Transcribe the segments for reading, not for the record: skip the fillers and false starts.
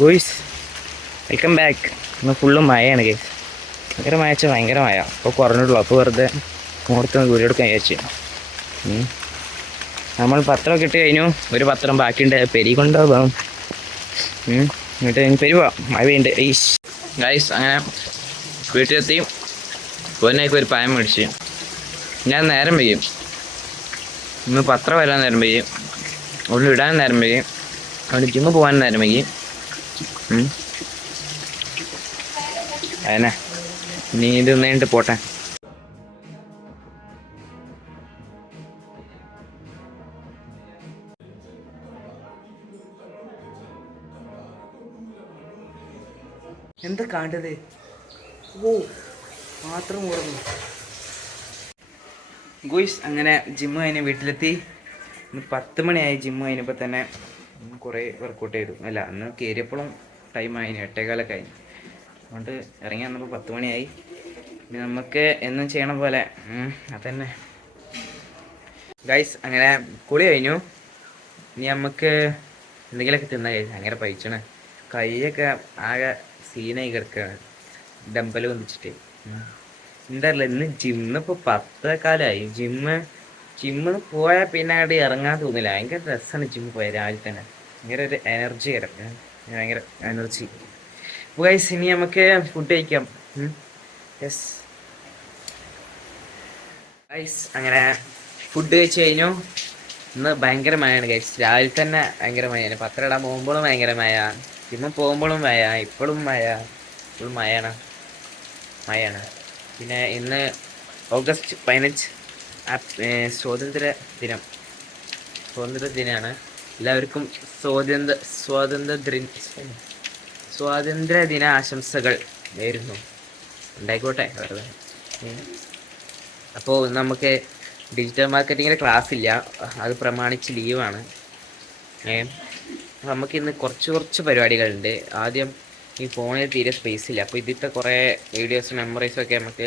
ഗോയ്സ് welcome back. ഇന്ന് full മഴയാണ് guys. ഭയങ്കര മഴ വെച്ചാൽ ഭയങ്കര മഴ. അപ്പോൾ കുറഞ്ഞിട്ടുള്ളൂ. അപ്പോൾ വെറുതെ മുഹൂർത്തം വീഡിയോ എടുക്കാൻ വിചാരിച്ചു. നമ്മൾ പത്രമൊക്കെ ഇട്ട് കഴിഞ്ഞു. ഒരു പത്രം ബാക്കിയുണ്ട്, പെരി കൊണ്ടുപോകാം. എന്നിട്ട് പെരി പോവാം. മഴ പെയ്യുണ്ട് ഈസ് ഗൈസ്. അങ്ങനെ വീട്ടിലെത്തി പോയിനേക്ക് ഒരു പായം മേടിച്ച്. ഞാൻ നേരം പെയ്യും. ഇന്ന് പത്രം വരാൻ നേരം പെയ്യും, അവിടെ ഇടാൻ നേരം പെയ്യും, അവിടെ ജിമ്മ് പോകാൻ നേരം പെയ്യും. അതന്നെ, നീ ഇത് നീണ്ട് പോട്ടെ. എന്താ കാണ്ടത്? ഓ മാത്രം കൂടുന്നു ഗോയ്സ്. അങ്ങനെ ജിമ്മ് കഴിഞ്ഞ് വീട്ടിലെത്തി. ഇന്ന് 10 മണിയായി. ജിമ്മ് കഴിഞ്ഞപ്പോൾ തന്നെ കുറേ വർക്കൗട്ട് ചെയ്തു. അല്ല, അന്ന് കയറിയപ്പോഴും ടൈം ആയിന് 8:15 ആയി. അതുകൊണ്ട് ഇറങ്ങി വന്നപ്പോൾ 10 മണിയായി. ഇനി നമുക്ക് എന്നും ചെയ്യണ പോലെ അതന്നെ ഗൈസ്. അങ്ങനെ കുളി കഴിഞ്ഞു. ഇനി നമുക്ക് എന്തെങ്കിലുമൊക്കെ തിന്നാൻ കഴിയും. ഭയങ്കര പൈച്ചണ്. കൈയൊക്കെ ആകെ സീനായി കിടക്കുകയാണ് ഡമ്പൽ വന്നിച്ചിട്ട്. എന്താറില്ല, ഇന്ന് ജിമ്മിപ്പോൾ 10:15 ജിമ്മ് പോയാൽ പിന്നെ അവിടെ ഇറങ്ങാൻ തോന്നില്ല. ഭയങ്കര രസമാണ് ജിമ്മ് പോയാൽ. രാവിലെ തന്നെ ഭയങ്കര ഒരു എനർജി കിടക്കുക, ഭയങ്കര എനർജി. ഗൈസ് ഇനി നമുക്ക് ഫുഡ് കഴിക്കാം. Yes guys. അങ്ങനെ ഫുഡ് കഴിച്ച് കഴിഞ്ഞു. ഇന്ന് ഭയങ്കര മഴയാണ് ഗൈസ്. രാവിലെ തന്നെ ഭയങ്കര മഴയാണ്. പത്രം ഇടാൻ പോകുമ്പോഴും ഭയങ്കര മഴ, ജിമ്മിൽ പോകുമ്പോഴും മഴ, ഇപ്പോഴും മഴ, ഇപ്പോഴും മഴയാണ്. പിന്നെ ഇന്ന് ഓഗസ്റ്റ് 15 സ്വാതന്ത്ര്യ ദിനമാണ്. എല്ലാവർക്കും സ്വാതന്ത്ര്യ ദിന ആശംസകൾ നേരുന്നു. ഉണ്ടായിക്കോട്ടെ വെറുതെ. അപ്പോൾ നമുക്ക് ഡിജിറ്റൽ മാർക്കറ്റിങ്ങിൻ്റെ ക്ലാസ് ഇല്ല, അത് പ്രമാണിച്ച് ലീവാണ്. നമുക്കിന്ന് കുറച്ച് പരിപാടികളുണ്ട്. ആദ്യം ഈ ഫോണിൽ തീരെ സ്പേസ് ഇല്ല, അപ്പോൾ ഇതിലത്തെ കുറേ വീഡിയോസ് മെമ്മറീസും ഒക്കെ നമുക്ക്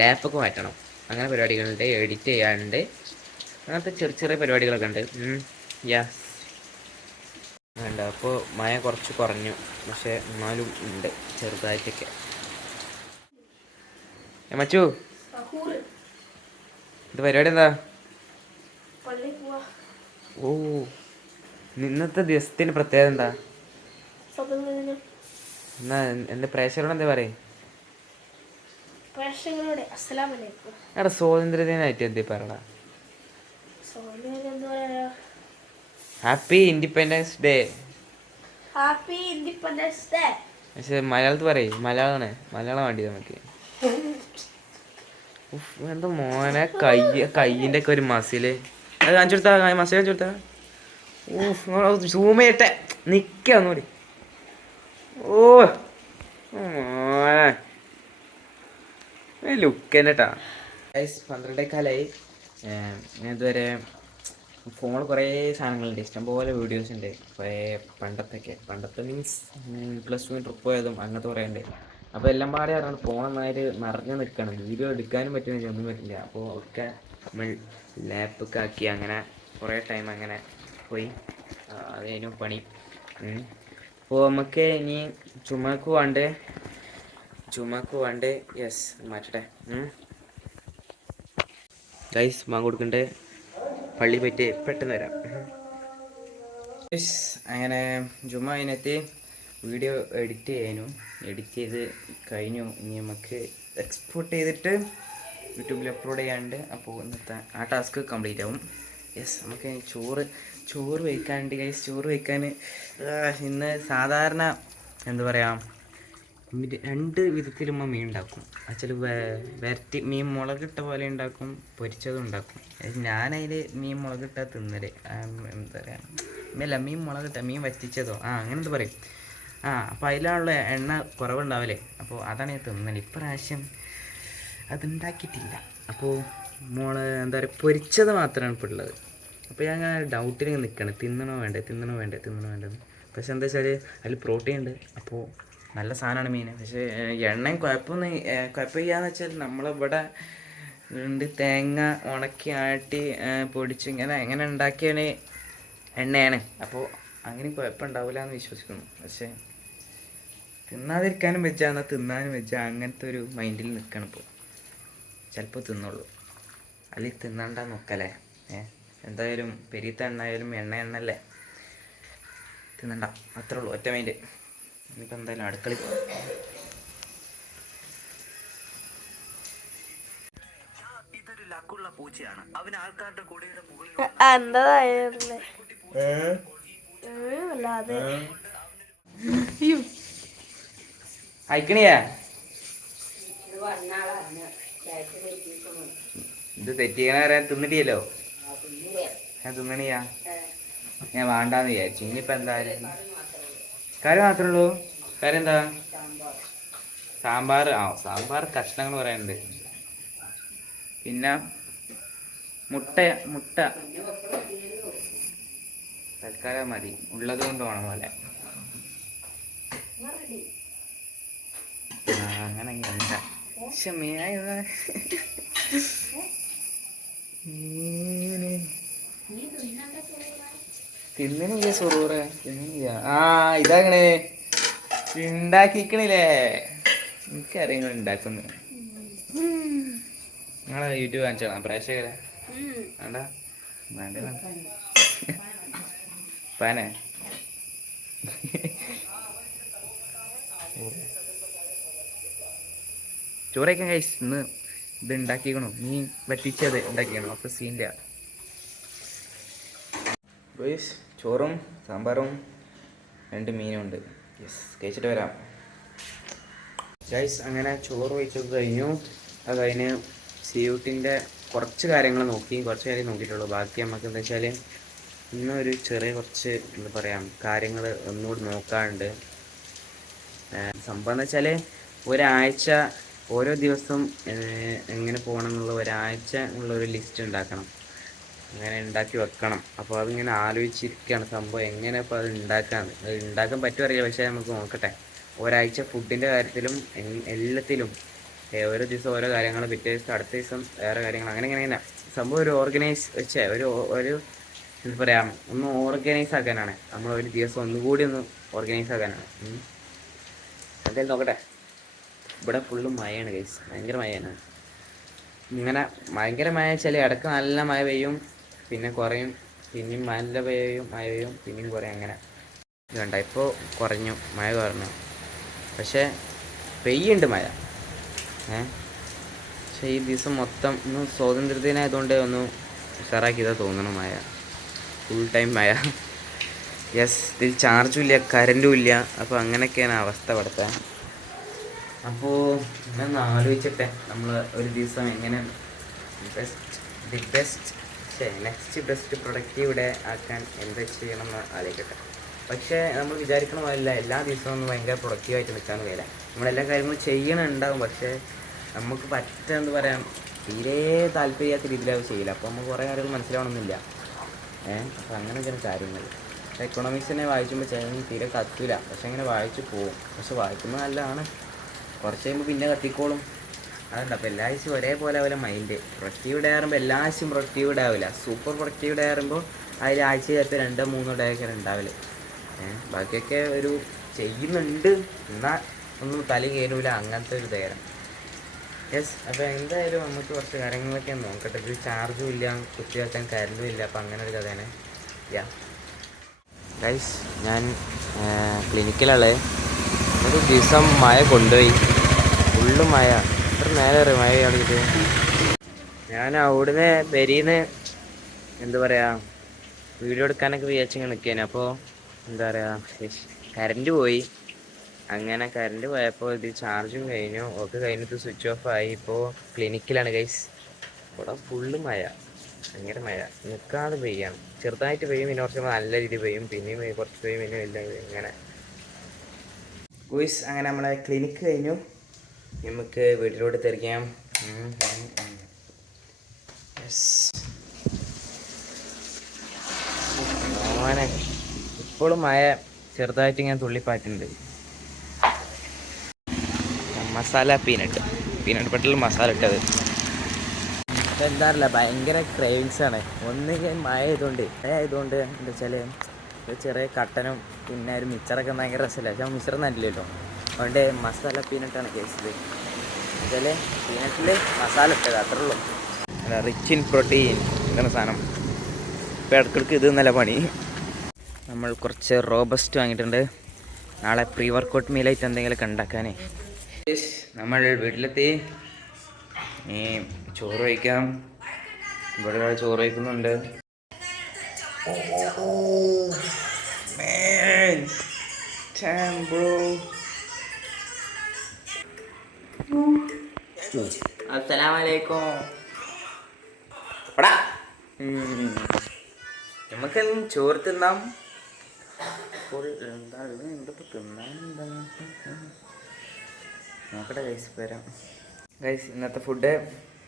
ലാപ്പൊക്കെ മാറ്റണം. അങ്ങനെ പരിപാടികളുണ്ട്, എഡിറ്റ് ചെയ്യാനുണ്ട്, അങ്ങനത്തെ ചെറിയ പരിപാടികളൊക്കെ ഉണ്ട്. വേണ്ട. അപ്പോൾ മഴ കുറച്ച് കുറഞ്ഞു, പക്ഷെ എന്നാലും ഉണ്ട് ചെറുതായിട്ടൊക്കെ. മച്ചു, ഇത് പരിപാടി എന്താ? ഓ, ഇന്നത്തെ ദിവസത്തിന് പ്രത്യേകത എന്താ? എന്നാ എൻ്റെ പ്രേക്ഷകരോട് എന്താ പറയും? എടാ, സ്വാതന്ത്ര്യദിനായിട്ട് എന്തേ പറയടാ? Happy independence day. പക്ഷെ മലയാളത്തിൽ പറയും. മലയാളം വേണ്ടി നമുക്ക്. എന്താ മോനെ കയ്യിൻ്റെ ഒക്കെ ഒരു മസില്. അത് കാണിച്ചു കൊടുത്താ, മസിൽ കാണിച്ചു കൊടുത്താ. സൂമ ചെയ്യട്ടെ, നിൽക്കാന്നൂടി. ഓ ലുക്ക് തന്നെ കേട്ടാ. 12:15 ഞാൻ ഇതുവരെ ഫോണിൽ കുറേ സാധനങ്ങളുണ്ട്, ഇഷ്ടംപോലെ വീഡിയോസ് ഉണ്ട്. കുറേ പണ്ടത്തെ മീൻസ് +2 ട്രിപ്പ് പോയതും അങ്ങനത്തെ കുറേ ഉണ്ട്. അപ്പോൾ എല്ലാം പാടെ പറഞ്ഞാൽ ഫോൺ നന്നായിട്ട് നിറഞ്ഞു നിൽക്കണം. വീഡിയോ എടുക്കാനും പറ്റുന്നില്ല, ഒന്നും പറ്റില്ല. അപ്പോൾ ഒക്കെ നമ്മൾ ലാപ്പൊക്കെ ആക്കി അങ്ങനെ കുറേ ടൈം അങ്ങനെ പോയി. അതേനും പണി. അപ്പോൾ നമുക്ക് ഇനി ചുമക്ക് വേണ്ടേ. യെസ്, മാറ്റട്ടെ ഗൈസ്. മാങ്ങ കൊടുക്കണ്ടേ, പള്ളി പറ്റി പെട്ടെന്ന് വരാം. അങ്ങനെ ജുമ അതിനകത്ത് വീഡിയോ എഡിറ്റ് ചെയ്ത് കഴിഞ്ഞു. ഇനി നമുക്ക് എക്സ്പോർട്ട് ചെയ്തിട്ട് യൂട്യൂബിൽ അപ്ലോഡ് ചെയ്യാണ്ട്. അപ്പോൾ ഇന്നത്തെ ആ ടാസ്ക് കംപ്ലീറ്റ് ആവും. യെസ്, നമുക്ക് ചോറ് വയ്ക്കാനുണ്ട് ഗൈസ്. ചോറ് വയ്ക്കാൻ ഇന്ന് സാധാരണ എന്താ പറയുക, 2 വിധത്തിലും മീൻ ഉണ്ടാക്കും. ചില വരട്ടി മീൻ മുളകിട്ട പോലെ ഉണ്ടാക്കും, പൊരിച്ചതും ഉണ്ടാക്കും. ഞാനതിൽ മീൻ മുളകിട്ട തിന്നല്. എന്താ പറയുക, മീൻ മുളകിട്ട, മീൻ വറ്റിച്ചതോ അങ്ങനെ എന്ത് പറയും. അപ്പോൾ അതിലുള്ള എണ്ണ കുറവുണ്ടാവില്ലേ, അപ്പോൾ അതാണ് ഞാൻ തിന്നല്. ഇപ്രാവശ്യം അതുണ്ടാക്കിയിട്ടില്ല. അപ്പോൾ എന്താ പറയുക, പൊരിച്ചത് മാത്രമാണ് ഇപ്പോൾ ഉള്ളത്. അപ്പോൾ ഞാൻ ഡൗട്ടിൽ നിൽക്കണം, തിന്നണോ വേണ്ടത്. പക്ഷെ എന്താ വെച്ചാൽ അതിൽ പ്രോട്ടീൻ ഉണ്ട്. അപ്പോൾ നല്ല സാധനമാണ് മീൻ. പക്ഷേ എണ്ണയും കുഴപ്പമില്ലാന്ന് വെച്ചാൽ നമ്മളിവിടെ ഉണ്ട് തേങ്ങ ഉണക്കി ആട്ടി പൊടിച്ച് ഇങ്ങനെ ഉണ്ടാക്കിയാണ് എണ്ണയാണ്. അപ്പോൾ അങ്ങനെ കുഴപ്പമുണ്ടാവില്ല എന്ന് വിശ്വസിക്കുന്നു. പക്ഷേ തിന്നാതിരിക്കാനും വെച്ചാൽ എന്നാൽ തിന്നാനും വെച്ചാൽ അങ്ങനത്തെ ഒരു മൈൻഡിൽ നിൽക്കണം ഇപ്പോൾ. ചിലപ്പോൾ തിന്നുള്ളൂ, അല്ലെങ്കിൽ തിന്നണ്ട നോക്കല്ലേ. എന്തായാലും പെരീത്ത എണ്ണയായാലും എണ്ണയല്ലേ, തിന്നണ്ട, അത്രേ ഉള്ളൂ, ഒറ്റ മൈൻഡ്. ഇനിയിപ്പോൾ എന്തായാലും അടുക്കള ഇതൊരു ലക്കുള്ള പൂച്ചയാണ്. അവന് ആൾക്കാരുടെ കൂടെയുടെ മുകളിൽ അയക്കണിയാ. ഇത് തെറ്റിക്കണ പറയാൻ തിന്നിട്ടിയല്ലോ. ഞാൻ തിന്നണിയാ, ഞാൻ വേണ്ടാന്ന് വിചാരിച്ചു. ഇനിയിപ്പോൾ എന്തായാലും കറി മാത്രമേ ഉള്ളൂ. കറി എന്താ? സാമ്പാർ. സാമ്പാർ കഷ്ണങ്ങൾ പറയാനുണ്ട്. പിന്നെ മുട്ട തൽക്കാലം മതി, ഉള്ളത് കൊണ്ട് വേണം പോലെ. അങ്ങനെ തിന്നണില്ല സൊറൂറ, തിന്നണില്ല. ഇതങ്ങനെ ഉണ്ടാക്കിക്കണില്ലേ? എനിക്കറിയാം നിങ്ങൾ ഉണ്ടാക്കുന്നു. നിങ്ങളെ യൂട്യൂബ് കാണിച്ചാ പ്രേക്ഷകരെ വേണ്ട വേണ്ട പാനെ. ചോറൊക്കെ കഴിച്ച് ഇന്ന് ഇത് ഉണ്ടാക്കിക്കണോ, നീ വറ്റിച്ചത് ഉണ്ടാക്കിക്കണോ? അപ്പോൾ സീൻ്റെ ബോയ്സ്, ചോറും സാമ്പാറും 2 മീനും ഉണ്ട്. യെസ്, കഴിച്ചിട്ട് വരാം ഗൈസ്. അങ്ങനെ ചോറ് കഴിച്ചൊക്കെ കഴിഞ്ഞു. അത് കഴിഞ്ഞ് സിയൂട്ടിൻ്റെ കുറച്ച് കാര്യങ്ങൾ നോക്കി, കുറച്ച് കാര്യം നോക്കിയിട്ടുള്ളൂ. ബാക്കി നമുക്ക് എന്താ വെച്ചാൽ ഇന്നൊരു കുറച്ച് എന്താ പറയുക കാര്യങ്ങൾ ഒന്നുകൂടി നോക്കാറുണ്ട്. സംഭവം എന്ന് വെച്ചാൽ ഒരാഴ്ച ഓരോ ദിവസം എങ്ങനെ പോകണം എന്നുള്ള ഒരാഴ്ച ഉള്ളൊരു ലിസ്റ്റ് ഉണ്ടാക്കണം, അങ്ങനെ ഉണ്ടാക്കി വെക്കണം. അപ്പോൾ അതിങ്ങനെ ആലോചിച്ചിരിക്കുകയാണ് സംഭവം എങ്ങനെ ഇപ്പോൾ അത് ഉണ്ടാക്കാൻ പറ്റുമോ അറിയില്ല. പക്ഷേ നമുക്ക് നോക്കട്ടെ. ഒരാഴ്ച ഫുഡിൻ്റെ കാര്യത്തിലും എല്ലാത്തിലും ഓരോ ദിവസം ഓരോ കാര്യങ്ങൾ, പിറ്റേ ദിവസം അടുത്ത ദിവസം വേറെ കാര്യങ്ങൾ, അങ്ങനെ സംഭവം ഒരു ഓർഗനൈസ് വെച്ചേ ഒരു എന്താ പറയുക ഒന്ന് ഓർഗനൈസ് ആക്കാനാണ്. നമ്മൾ ഒരു ദിവസം ഒന്നുകൂടി ഒന്ന് ഓർഗനൈസ് ആക്കാനാണ്. എന്തായാലും നോക്കട്ടെ. ഇവിടെ ഫുള്ള് മഴയാണ് ഗൈസ്, ഭയങ്കര മഴയാണ്. ഇങ്ങനെ ഭയങ്കര മഴ വെച്ചാൽ ഇടയ്ക്ക് നല്ല മഴ പെയ്യും, പിന്നെ കുറയും, പിന്നെയും നല്ല മഴ പെയ്യും, പിന്നെയും കുറയും. അങ്ങനെ വേണ്ട. ഇപ്പോൾ കുറഞ്ഞു, മഴ കുറഞ്ഞു. പക്ഷേ പെയ്യുണ്ട് മഴ. പക്ഷേ ഈ ദിവസം മൊത്തം ഒന്ന് സ്വാതന്ത്ര്യദിനായതുകൊണ്ട് ഒന്ന് ഉഷാറാക്കിയതാ തോന്നണം മഴ. ഫുൾ ടൈം മഴ. യെസ്, ഇതിൽ ചാർജും ഇല്ല, കറൻറ്റും ഇല്ല. അപ്പോൾ അങ്ങനെയൊക്കെയാണ് അവസ്ഥ ഇവിടുത്തെ. അപ്പോൾ ഞാൻ ആലോചിച്ചിട്ടെ നമ്മൾ ഒരു ദിവസം എങ്ങനെ നെക്സ്റ്റ് ബെസ്റ്റ് പ്രൊഡക്റ്റ് ഇവിടെ ആക്കാൻ എന്താ ചെയ്യണമെന്ന് ആലോചിക്കട്ടെ. പക്ഷേ നമ്മൾ വിചാരിക്കണ പോലെയല്ല എല്ലാ ദിവസവും ഒന്ന് ഭയങ്കര പ്രൊഡക്റ്റീവായിട്ട് നിൽക്കാമെന്ന് വരില്ല. നമ്മളെല്ലാ കാര്യങ്ങളും ചെയ്യണുണ്ടാവും, പക്ഷേ നമുക്ക് എന്താ പറയാം തീരെ താല്പര്യമില്ലാത്ത രീതിയിൽ അത് ചെയ്യില്ല. അപ്പോൾ നമുക്ക് കുറേ കാര്യങ്ങൾ മനസ്സിലാവണമെന്നില്ല. അപ്പോൾ അങ്ങനെയൊക്കെയാണ് കാര്യങ്ങൾ. എക്കണോമിക്സിനെ വായിക്കുമ്പോൾ ചെയ്യുന്നത് തീരെ കത്തില്ല, പക്ഷെ അങ്ങനെ വായിച്ച് പോകും. പക്ഷെ വായിക്കുന്നത് നല്ലതാണ്. കുറച്ച് കഴിയുമ്പോൾ പിന്നെ കത്തിക്കോളും. അതുണ്ട്. അപ്പോൾ എല്ലാ ആഴ്ചയും ഒരേപോലെ ആവില്ല മൈൻഡ്. പ്രൊഡക്റ്റീവ് ഡേ ആകുമ്പോൾ എല്ലാ ആഴ്ചയും പ്രൊഡക്റ്റീവ് ഡേ ആവില്ല. സൂപ്പർ പ്രൊഡക്റ്റീവ് ഡേ ആകുമ്പോൾ അതിൽ ആഴ്ച ചിലപ്പോൾ 2-3 ഡേ ഒക്കെ ഉണ്ടാവില്ല. ബാക്കിയൊക്കെ ഒരു ചെയ്യുന്നുണ്ട്, എന്നാൽ ഒന്നും തല കയറൂല, അങ്ങനത്തെ ഒരു നേരം. യെസ്. അപ്പോൾ എന്തായാലും നമുക്ക് കുറച്ച് കാര്യങ്ങളൊക്കെ നോക്കട്ടെ. ഇത് ചാർജും ഇല്ല, കുത്തിവെക്കാൻ കറണ്ടും ഇല്ല. അപ്പോൾ അങ്ങനെ ഒരു കഥയാണ്. ഗൈസ്, ഞാൻ ക്ലിനിക്കിലുള്ളത് ഒരു ദിവസം മഴ കൊണ്ടുപോയി, ഫുള്ള് മഴ. എത്ര നേരം മഴ കളിച്ചിട്ട് ഞാൻ അവിടുന്ന് പെരീന്ന് എന്താ പറയുക വീഡിയോ എടുക്കാനൊക്കെ വിചാരിച്ചിങ്ങനെ നിൽക്കുകയാണ്. അപ്പോൾ എന്താ പറയുക കറണ്ട് പോയി. അങ്ങനെ കറണ്ട് പോയപ്പോൾ ഇത് ചാർജും കഴിഞ്ഞു, ഒക്കെ കഴിഞ്ഞിട്ട് സ്വിച്ച് ഓഫ് ആയി. ഇപ്പോൾ ക്ലിനിക്കിലാണ് ഗൈസ്. ഇവിടെ ഫുള്ള് മഴ, ഭയങ്കര മഴ, നിൽക്കാതെ പെയ്യാണ്. ചെറുതായിട്ട് പെയ്യും, പിന്നെ കുറച്ച് നല്ല രീതിയിൽ പെയ്യും, പിന്നെയും കുറച്ച് പെയ്യും, പിന്നെ എല്ലാം ഇങ്ങനെ ഗോയ്സ്. അങ്ങനെ നമ്മളെ ക്ലിനിക്ക് കഴിഞ്ഞു, നമുക്ക് വീട്ടിലോട്ട് തിരിക്കാം. അങ്ങനെ ഇപ്പോഴും മഴ ചെറുതായിട്ട് ഇങ്ങനെ തുള്ളിപ്പാറ്റുന്നുണ്ട്. മസാല പീനട്ട് ബട്ടറിൽ മസാല ഇട്ടത്. അപ്പോൾ എന്താ അറിയില്ല, ഭയങ്കര ക്രേവിങ്സാണ്. ഒന്നുകിൽ മഴ ആയതുകൊണ്ട് എന്താ വെച്ചാൽ ഒരു ചെറിയ കട്ടനും പിന്നെ ഒരു മിച്ചറൊക്കെ ഭയങ്കര രസമില്ല. പക്ഷേ മിച്ചർ നല്ലല്ലോ. അതുകൊണ്ട് മസാല പീനട്ടാണ് കഴിച്ചത്. വെച്ചാൽ പീനട്ടിൽ മസാല ഇട്ടത് അത്രേ ഉള്ളൂ. അല്ല, റിച്ച് ഇൻ പ്രോട്ടീൻ ഇങ്ങനെ സാധനം. ഇപ്പോൾ ഇടയ്ക്കിടയ്ക്ക് ഇത് നല്ല പണി. നമ്മൾ കുറച്ച് റോബസ്റ്റ് വാങ്ങിയിട്ടുണ്ട്. നാളെ പ്രീ വർക്കൗട്ട് മീലായിട്ട് എന്തെങ്കിലുമൊക്കെ ഉണ്ടാക്കാനേ. നമ്മൾ വീട്ടിലെത്തി. ഈ ചോറ് വയ്ക്കാം. ഇവിടെ ചോറ് വയ്ക്കുന്നുണ്ട്. അസ്സലാമലൈക്കും. നമുക്ക് ചോറ് തിന്നാം. എന്തൊക്കെ തിന്നാനെന്താ നോക്കട്ടെ ഗൈസ്. വരാം ഗൈസ്. ഇന്നത്തെ ഫുഡ്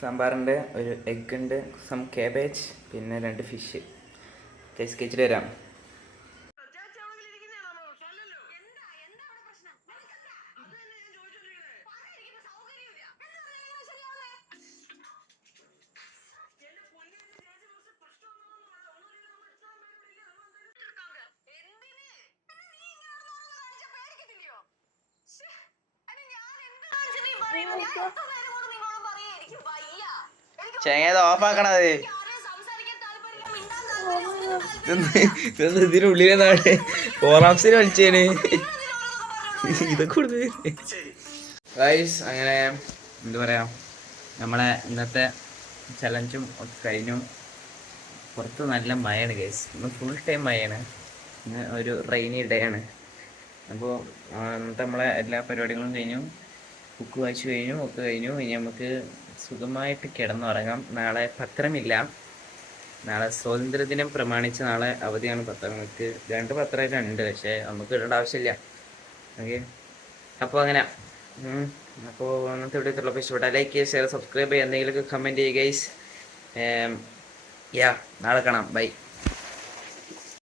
സാമ്പാറുണ്ട്, ഒരു എഗ് ഉണ്ട്, സം കാബേജ്, പിന്നെ 2 ഫിഷ്. ഗൈസ് കഴിച്ചിട്ട് വരാം. ചേങ്ങത് ഓഫാക്കണത് ഇതിനുള്ളിലെന്നാണ് ഫോറാംസിന് വലിച്ചേന് ഇതൊക്കെ കൊടുത്ത്. ഗൈസ് അങ്ങനെ എന്താ പറയാ, നമ്മളെ ഇന്നത്തെ ചലഞ്ചും ഒക്കെ കഴിഞ്ഞു. പുറത്ത് നല്ല മഴയാണ് ഗൈസ്. ഇന്ന് ഫുൾ ടൈം മഴയാണ്. ഇന്ന് ഒരു റെയിനി ഡേ ആണ്. അപ്പോൾ ഇന്നത്തെ നമ്മളെ എല്ലാ പരിപാടികളും കഴിഞ്ഞു. ബുക്ക് വായിച്ചു കഴിഞ്ഞു, ഒക്കെ കഴിഞ്ഞു. ഇനി നമുക്ക് സുഖമായിട്ട് കിടന്നുറങ്ങാം. നാളെ പത്രമില്ല. നാളെ സ്വാതന്ത്ര്യദിനം പ്രമാണിച്ച് നാളെ അവധിയാണ് പത്രങ്ങൾക്ക്. 2 പത്രമായിട്ട് ഉണ്ട്, പക്ഷേ നമുക്ക് ഇടേണ്ട ആവശ്യമില്ല. ഓക്കെ, അപ്പോൾ അങ്ങനെ. അപ്പോൾ ഇന്നത്തെ വീഡിയോ ഇത്രയുള്ള ഇഷ്ടപ്പെട്ടാൽ ലൈക്ക് ചെയ്യുക, ഷെയർ, സബ്സ്ക്രൈബ് ചെയ്യുക, എന്തെങ്കിലുമൊക്കെ കമൻറ്റ് ചെയ്യുക ഗൈസ്. നാളെ കാണാം. ബൈ.